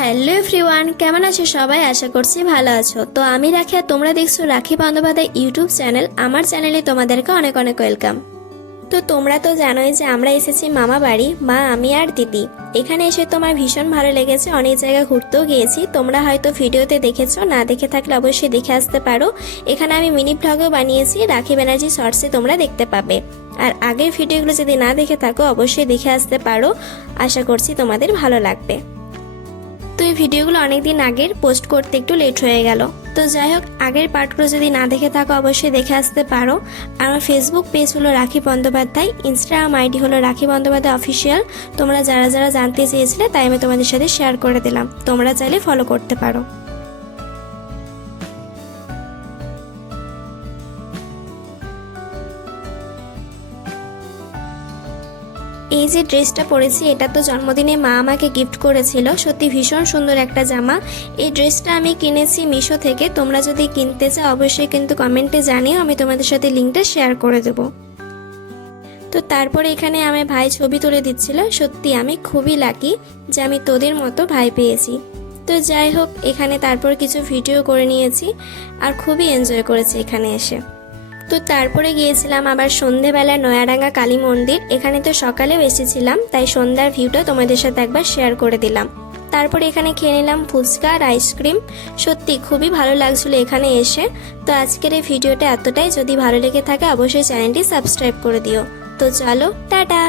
Hello everyone, কেমন আছো সবাই? আশা করছি ভালো আছো। তো আমি রাখি আর তোমরা দেখছো রাখি বন্দ্যোপাধ্যায় ইউটিউব চ্যানেল। আমার চ্যানেলে তোমাদেরকে অনেক অনেক ওয়েলকাম। তো তোমরা তো জানোই যে আমরা এসেছি মামা বাড়ি, মা, আমি আর দিদি। এখানে এসে তোমার ভীষণ ভালো লেগেছে, অনেক জায়গা ঘুরতেও গিয়েছি। তোমরা হয়তো ভিডিওতে দেখেছো, না দেখে থাকলে অবশ্যই দেখে আসতে পারো। এখানে আমি মিনি ব্লগও বানিয়েছি, রাখি ব্যানার্জি শর্টসে তোমরা দেখতে পাবে। আর আগের ভিডিওগুলো যদি না দেখে থাকো অবশ্যই দেখে আসতে পারো, আশা করছি তোমাদের ভালো লাগবে। তো এই ভিডিওগুলো অনেকদিন আগের, পোস্ট করতে একটু লেট হয়ে গেল। তো যাই হোক, আগের পার্টগুলো যদি না দেখে থাকো অবশ্যই দেখে আসতে পারো। আমার ফেসবুক পেজ হলো রাখি বন্দ্যোপাধ্যায়, ইনস্টাগ্রাম আইডি হলো রাখি বন্দ্যোপাধ্যায় অফিসিয়াল। তোমরা যারা যারা জানতে চেয়েছিলে তাই আমি তোমাদের সাথে শেয়ার করে দিলাম, তোমরা চাইলে ফলো করতে পারো। এই যে ড্রেসটা পরেছি, এটা তো জন্মদিনে মা আমাকে গিফট করেছিল। সত্যি ভীষণ সুন্দর একটা জামা। এই ড্রেসটা আমি কিনেছি মিশো থেকে। তোমরা যদি কিনতে চাও অবশ্যই কিন্তু কমেন্টে জানিও, আমি তোমাদের সাথে লিঙ্কটা শেয়ার করে দেবো। তো তারপরে এখানে আমার ভাই ছবি তুলে দিচ্ছিল। সত্যি আমি খুবই লাকি যে আমি তোদের মতো ভাই পেয়েছি। তো যাই হোক, এখানে তারপর কিছু ভিডিও করে নিয়েছি আর খুবই এনজয় করেছি এখানে এসে। তো তারপরে গিয়েছিলাম আবার সন্ধেবেলা নয়াডাঙ্গা কালী মন্দির। এখানে তো সকালেও এসেছিলাম, তাই সন্ধ্যার ভিউটা তোমাদের সাথে একবার শেয়ার করে দিলাম। তারপরে এখানে খেয়ে নিলাম ফুচকা আর আইসক্রিম। সত্যি খুবই ভালো লাগছিল এখানে এসে। তো আজকের এই ভিডিওটা এতটাই। যদি ভালো লেগে থাকে অবশ্যই চ্যানেলটি সাবস্ক্রাইব করে দিও। তো চলো, টাটা।